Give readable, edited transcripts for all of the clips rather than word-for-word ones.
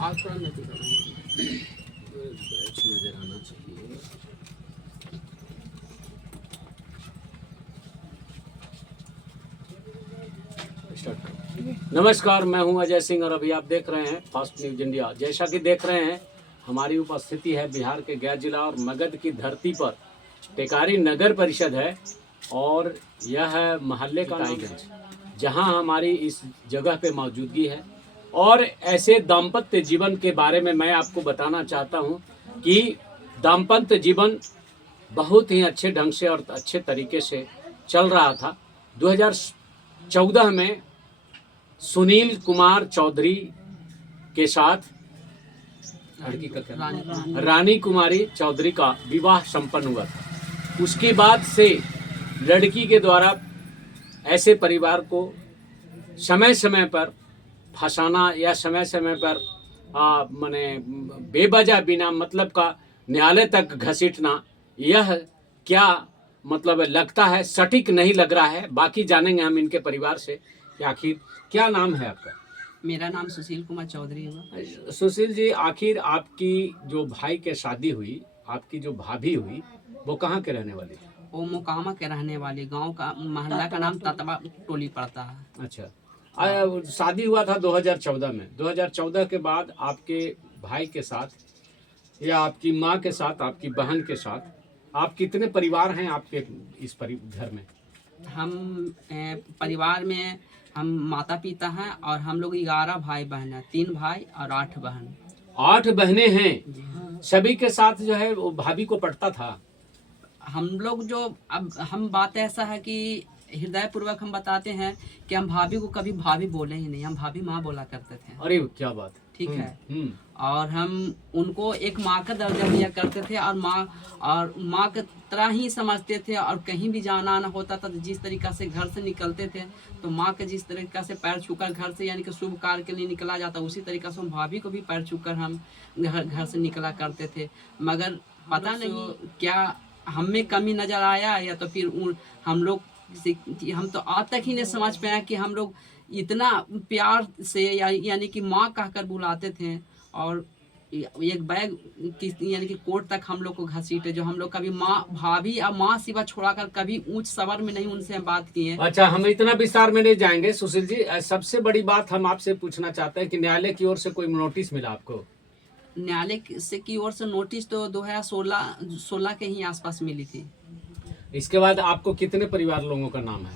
आज थोड़ा नहीं नजर आना चाहिए। नमस्कार, मैं हूं अजय सिंह और अभी आप देख रहे हैं फास्ट न्यूज इंडिया। जैसा कि देख रहे हैं, हमारी उपस्थिति है बिहार के गया जिला और मगध की धरती पर। टेकारी नगर परिषद है और यह है मोहल्ले का नाईगंज, जहां हमारी इस जगह पे मौजूदगी है। और ऐसे दाम्पत्य जीवन के बारे में मैं आपको बताना चाहता हूं कि दाम्पत्य जीवन बहुत ही अच्छे ढंग से और अच्छे तरीके से चल रहा था। 2014 में सुनील कुमार चौधरी के साथ लड़की का क्या रानी कुमारी चौधरी का विवाह संपन्न हुआ था। उसके बाद से लड़की के द्वारा ऐसे परिवार को समय समय पर फंसाना या समय समय पर माने बेवजह बिना मतलब का न्यायालय तक घसीटना, यह क्या मतलब लगता है सटीक नहीं लग रहा है। बाकी जानेंगे हम इनके परिवार से कि आखिर क्या नाम है आपका। मेरा नाम सुशील कुमार चौधरी हुआ। सुशील जी, आखिर आपकी जो भाई के शादी हुई, आपकी जो भाभी हुई, वो कहाँ के रहने वाली थी? वो मोकामा के रहने वाली, गांव का मोहल्ला का नाम ततवा टोली पड़ता है। अच्छा, शादी हुआ था 2014 में। 2014 के बाद आपके भाई के साथ या आपकी माँ के साथ, आपकी बहन के साथ, आप कितने परिवार हैं आपके इस घर में? हम परिवार में हम माता पिता हैं और हम लोग 11 भाई बहन हैं, 3 भाई और 8 बहन। 8 बहनें हैं। सभी के साथ जो है वो भाभी को पटता था। हम लोग जो अब हम बात ऐसा है कि हृदय पूर्वक हम बताते हैं कि हम भाभी को कभी भाभी बोले ही नहीं, हम भाभी माँ बोला करते थे। अरे क्या बात, ठीक है। और हम उनको एक माँ का दर्जा दिया करते थे और माँ की तरह ही समझते थे। और कहीं भी जाना आना होता था तो जिस तरीका से घर से निकलते थे तो माँ के जिस तरीका से पैर छूकर घर से यानी कि शुभ कार्य के लिए निकला जाता, उसी तरीका से हम भाभी को भी पैर छूकर हम घर से निकला करते थे। मगर पता नहीं क्या हम में कमी नजर आया या तो फिर हम लोग हम तो आज तक ही नहीं समझ पाया कि हम लोग इतना प्यार से यानी कि माँ कहकर बुलाते थे। और एक बैग यानी कि कोर्ट तक हम लोग को घसीटे, जो हम लोग कभी माँ भाभी या माँ सिवा छोड़ाकर कभी ऊंच सवर में नहीं उनसे हम बात किए। अच्छा, हम इतना विस्तार में नहीं जाएंगे सुशील जी। सबसे बड़ी बात हम आपसे पूछना चाहते हैं कि न्यायालय की ओर से कोई नोटिस मिला आपको? न्यायालय से की ओर से नोटिस तो 2016 के ही आसपास मिली थी। इसके बाद आपको कितने परिवार लोगों का नाम है?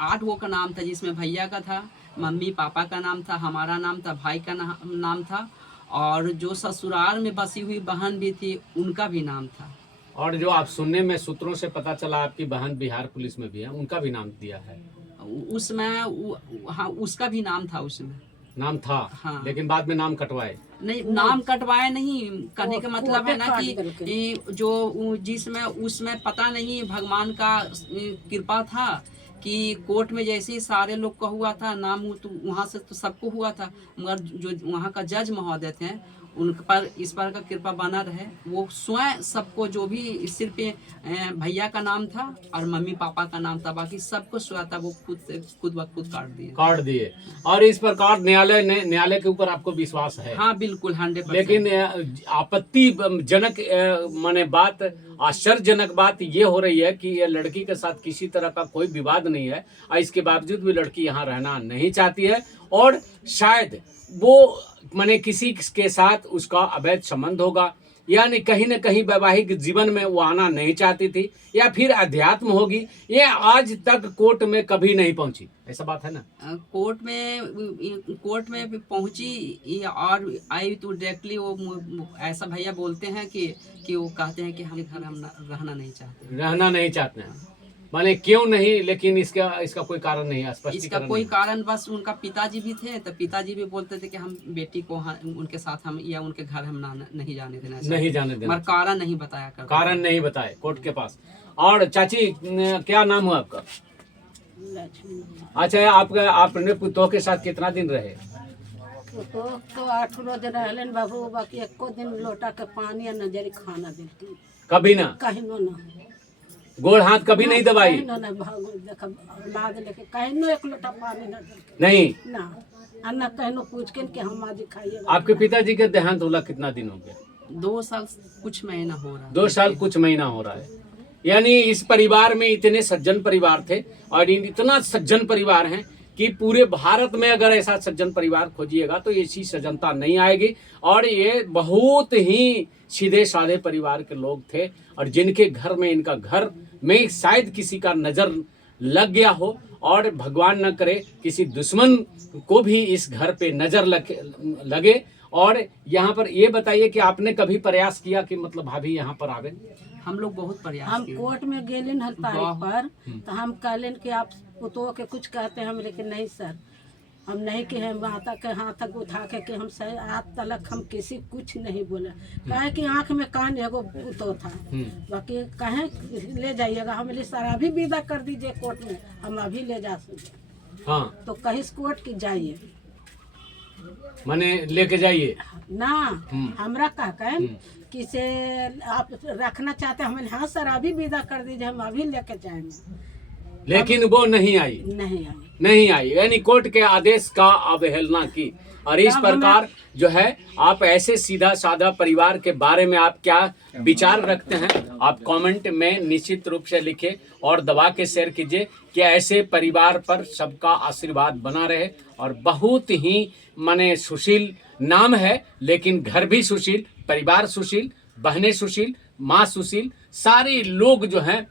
8 वो का नाम था, जिसमें भैया का था, मम्मी पापा का नाम था, हमारा नाम था, भाई का नाम था और जो ससुराल में बसी हुई बहन भी थी उनका भी नाम था। और जो आप सुनने में सूत्रों से पता चला आपकी बहन बिहार पुलिस में भी है, उनका भी नाम दिया है? उसमें हाँ, उसका भी नाम था, उसमें नाम था। हाँ। लेकिन बाद में नाम कटवाए नहीं, नाम कटवाए नहीं। कहने का मतलब है ना कि जो जिसमें उसमें पता नहीं भगवान का कृपा था कि कोर्ट में जैसे ही सारे लोग का हुआ था नाम, तो वहाँ से तो सबको हुआ था। मगर जो वहाँ का जज महोदय थे उन पर इस बार का कृपा बना रहे, वो स्वयं सबको, जो भी सिर्फ भैया का नाम था और मम्मी पापा का नाम था, बाकी सबको स्वतः वो खुद ब खुद काट दिए। और इस प्रकार न्यायालय के ऊपर आपको विश्वास है? हाँ बिल्कुल, 100%। लेकिन आपत्ति जनक माने बात, आश्चर्यजनक बात ये हो रही है कि ये लड़की के साथ किसी तरह का कोई विवाद नहीं है और इसके बावजूद भी लड़की यहाँ रहना नहीं चाहती है। और शायद वो माने किसी के साथ उसका अवैध संबंध होगा, यानी कहीं न कहीं वैवाहिक जीवन में वो आना नहीं चाहती थी, या फिर अध्यात्म होगी। ये आज तक कोर्ट में कभी नहीं पहुंची, ऐसा बात है ना? कोर्ट में पहुंची और आई तो डायरेक्टली वो ऐसा भैया बोलते हैं कि वो कहते हैं कि हम घर हम रहना नहीं चाहते हैं। माने क्यों नहीं? लेकिन इसका कोई कारण नहीं है, इसका कोई कारण, बस उनका पिताजी भी थे तो पिताजी भी बोलते थे कि हम बेटी को उनके साथ हम या उनके घर हम नहीं जाने देना, मगर कारण नहीं बताया करते, कारण नहीं बताए कोर्ट के पास। और चाची, क्या नाम हुआ आपका? अच्छा, आपने पुतोह के साथ कितना दिन रहे? तो 8 दिन रहले बाबू, बाकी एको दिन लोटा के पानी या नजरी खाना देती, कभी ना? कहीं ना गोड़ हाथ कभी नहीं दबाई? एक लोटा पानी नहीं ना। अन्ना कहनो पूछ के कि हम आज खाइए। आपके पिताजी का देहांत होला कितना दिन हो गया? 2 साल कुछ महीना हो रहा है। 2 साल कुछ महीना हो रहा है। यानी इस परिवार में इतने सज्जन परिवार थे और इतना सज्जन परिवार हैं कि पूरे भारत में अगर ऐसा सज्जन परिवार खोजिएगा तो ऐसी सज्जनता नहीं आएगी। और ये बहुत ही सीधे साधे परिवार के लोग थे और जिनके घर में, इनका घर में शायद किसी का नजर लग गया हो और भगवान न करे किसी दुश्मन को भी इस घर पे नजर लगे। और यहाँ पर ये बताइए कि आपने कभी प्रयास किया कि मतलब भाभी यहाँ पर आवे? हम लोग बहुत प्रयास हम किए। कोर्ट में गेलिन हर तारीख पर तो हम कहलिन कि आप पुतों के कुछ कहते हैं हम, लेकिन नहीं सर, हम नहीं कि हम माता के हाथ तक उठा के कि हम सही आज तलक हम किसी कुछ नहीं बोले। कहे कि आँख में कान एगो पुतो था, बाकी कहें ले जाइएगा, हम ले सर अभी विदा कर दीजिए कोर्ट में, हम अभी ले जा सकते। हाँ, तो कहीं कोर्ट की जाइए माने लेके जाइए ना, हमरा कह कहें कि से आप रखना चाहते हैं, हम हाँ सर अभी विदा कर दीजिए, हम अभी लेके जाएंगे, लेकिन वो नहीं आई। नहीं आई, यानी कोर्ट के आदेश का अवहेलना की। और इस प्रकार जो है आप ऐसे सीधा साधा परिवार के बारे में आप क्या विचार रखते हैं, आप कमेंट में निश्चित रूप से लिखें और दबा के शेयर कीजिए कि ऐसे परिवार पर सबका आशीर्वाद बना रहे। और बहुत ही माने सुशील नाम है, लेकिन घर भी सुशील, परिवार सुशील, बहनें सुशील, माँ सुशील, सारे लोग जो हैं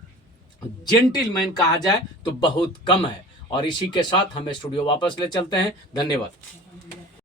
जेंटलमैन कहा जाए तो बहुत कम है। और इसी के साथ हम स्टूडियो वापस ले चलते हैं। धन्यवाद।